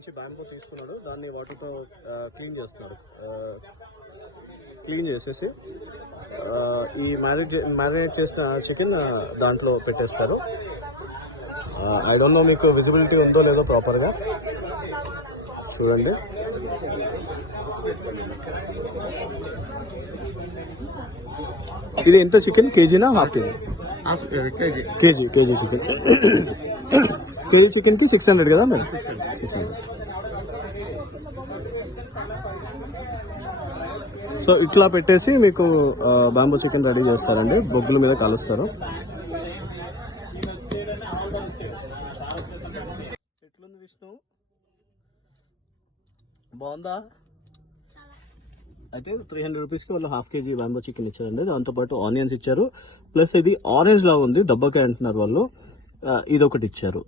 మంచి బ్యాంబూ తీసుకున్నాడు, దాన్ని వాటితో క్లీన్ చేస్తున్నాడు. క్లీన్ చేసేసి ఈ మ్యారినేట్ చేసిన చికెన్ దాంట్లో పెట్టేస్తారు. ఐ డోంట్ నో మీకు విజిబిలిటీ ఉందో లేదో ప్రాపర్గా చూడండి. ఇది ఎంత చికెన్? కేజీనా half KG? KG chicken. KG చికెన్కి 600 కదా మేడం? 600. సో ఇట్లా పెట్టేసి మీకు బాంబూ చికెన్ రెడీ చేస్తారండి, బొగ్గుల మీద కాలుస్తారు. ఎట్లుంది విష్ణు, బాగుందా? అయితే 300 రూపీస్కి వాళ్ళు హాఫ్ కేజీ బాంబూ చికెన్ ఇచ్చారండి, దాంతోపాటు ఆనియన్స్ ఇచ్చారు, ప్లస్ ఇది ఆరెంజ్ లాగా ఉంది, దబ్బకాయ అంటున్నారు వాళ్ళు, ఇదొకటి ఇచ్చారు.